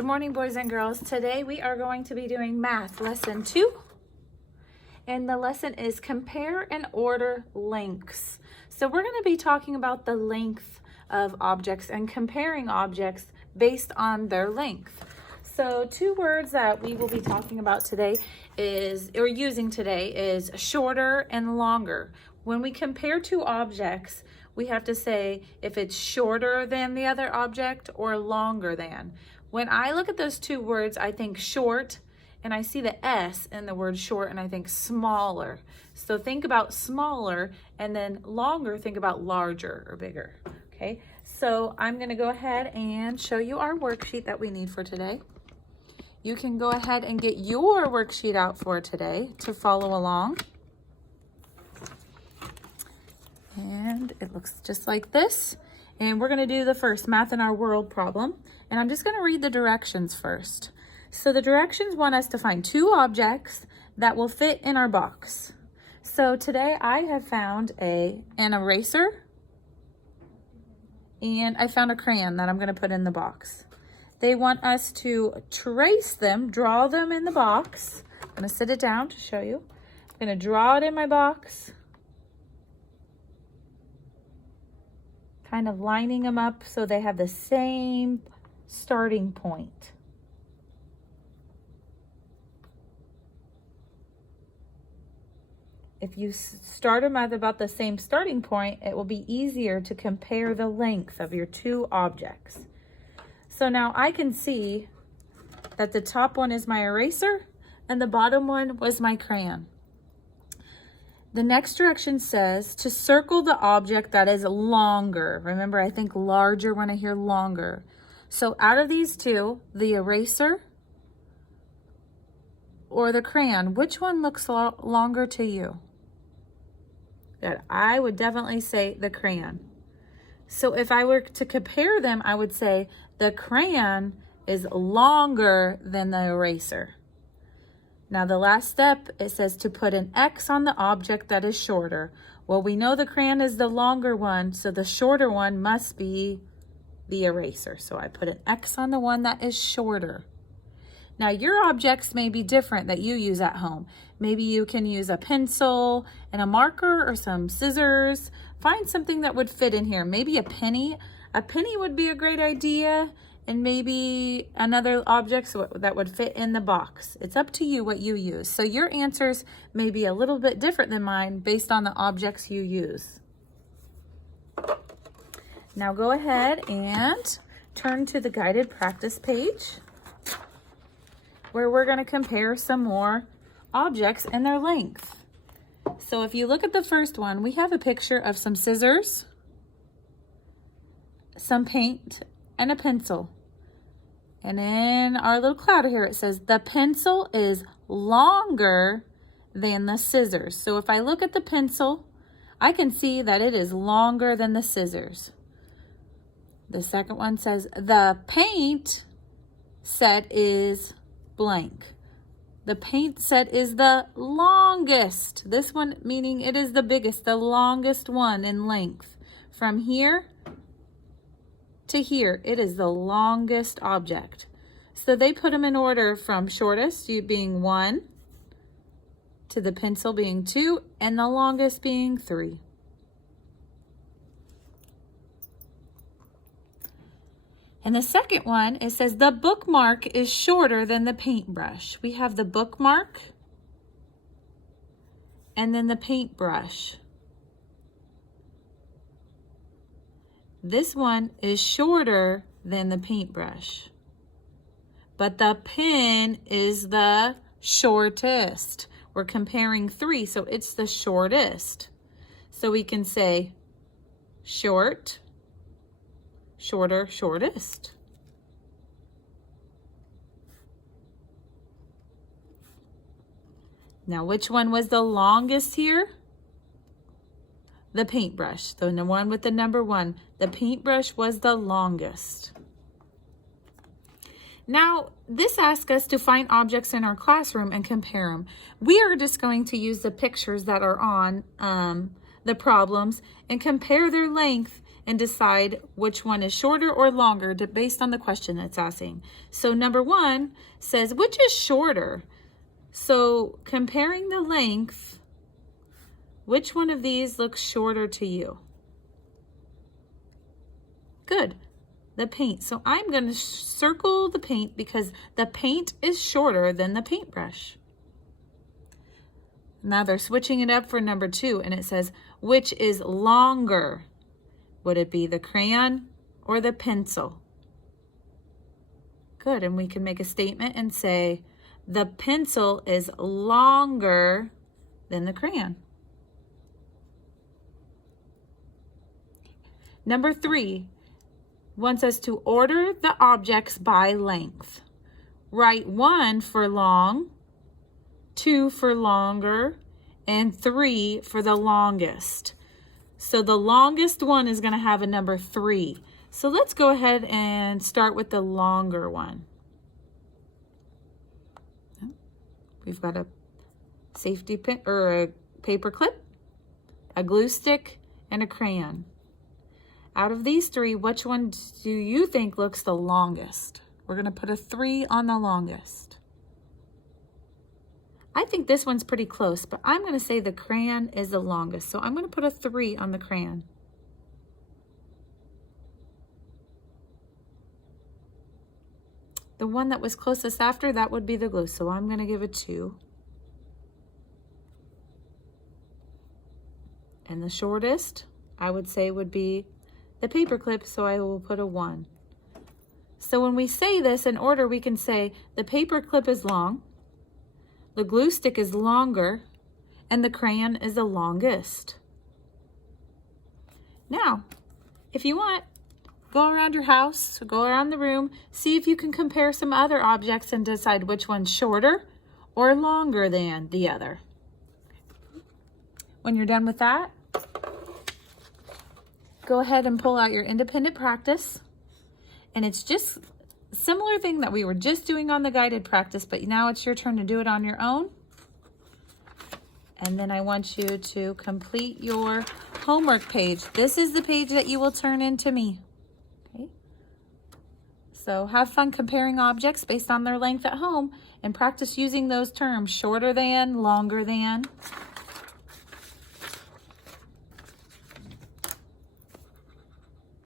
Good morning, boys and girls. Today we are going to be doing math lesson 2. And the lesson is compare and order lengths. So we're going to be talking about the length of objects and comparing objects based on their length. So two words that we will be talking about today using today is shorter and longer. When we compare two objects, we have to say if it's shorter than the other object or longer than. When I look at those two words, I think short, and I see the S in the word short, and I think smaller. So think about smaller, and then longer, think about larger or bigger. Okay, so I'm going to go ahead and show you our worksheet that we need for today. You can go ahead and get your worksheet out for today to follow along. And it looks just like this. And we're going to do the first Math in Our World problem. And I'm just going to read the directions first. So the directions want us to find two objects that will fit in our box. So today I have found an eraser and I found a crayon that I'm going to put in the box. They want us to trace them, draw them in the box. I'm going to sit it down to show you. I'm going to draw it in my box. Kind of lining them up so they have the same starting point. If you start them at about the same starting point, it will be easier to compare the length of your two objects. So now I can see that the top one is my eraser and the bottom one was my crayon. The next direction says to circle the object that is longer. Remember, I think larger when I hear longer. So out of these two, the eraser or the crayon, which one looks longer to you? Good. I would definitely say the crayon. So if I were to compare them, I would say the crayon is longer than the eraser. Now the last step, it says to put an X on the object that is shorter. Well, we know the crayon is the longer one, so the shorter one must be the eraser. So I put an X on the one that is shorter. Now your objects may be different that you use at home. Maybe you can use a pencil and a marker or some scissors. Find something that would fit in here. Maybe a penny. A penny would be a great idea. And maybe another object that would fit in the box. It's up to you what you use. So your answers may be a little bit different than mine based on the objects you use. Now go ahead and turn to the guided practice page where we're going to compare some more objects and their length. So if you look at the first one, we have a picture of some scissors, some paint, and a pencil. And in our little cloud here, it says the pencil is longer than the scissors. So if I look at the pencil, I can see that it is longer than the scissors. The second one says the paint set is blank. The paint set is the longest. This one meaning it is the biggest, the longest one in length. From here to here, it is the longest object. So they put them in order from shortest, you being 1, to the pencil being 2, and the longest being 3. And the second one, it says the bookmark is shorter than the paintbrush. We have the bookmark and then the paintbrush. This one is shorter than the paintbrush, but the pen is the shortest. We're comparing 3, so it's the shortest. So we can say short, shorter, shortest. Now, which one was the longest here? The paintbrush, the one with the number 1. The paintbrush was the longest. Now, this asks us to find objects in our classroom and compare them. We are just going to use the pictures that are on the problems and compare their length and decide which one is shorter or longer based on the question that's asking. So number 1 says, which is shorter? So comparing the length, which one of these looks shorter to you? Good, the paint. So I'm going to circle the paint because the paint is shorter than the paintbrush. Now they're switching it up for number 2, and it says, which is longer? Would it be the crayon or the pencil? Good, and we can make a statement and say, the pencil is longer than the crayon. Number 3 wants us to order the objects by length. Write 1 for long, 2 for longer, and 3 for the longest. So the longest one is going to have a number 3. So let's go ahead and start with the longer one. We've got a safety pin or a paper clip, a glue stick, and a crayon. Out of these 3, which one do you think looks the longest? We're going to put a 3 on the longest. I think this one's pretty close, but I'm going to say the crayon is the longest. So I'm going to put a 3 on the crayon. The one that was closest after, that would be the glue. So I'm going to give a 2. And the shortest, I would say, would be the paper clip. So I will put a 1. So when we say this in order, we can say the paper clip is long, the glue stick is longer, and the crayon is the longest. Now, if you want, go around your house, go around the room, see if you can compare some other objects and decide which one's shorter or longer than the other. When you're done with that, go ahead and pull out your independent practice. And it's just a similar thing that we were just doing on the guided practice, but now it's your turn to do it on your own. And then I want you to complete your homework page. This is the page that you will turn in to me. Okay? So have fun comparing objects based on their length at home and practice using those terms, shorter than, longer than.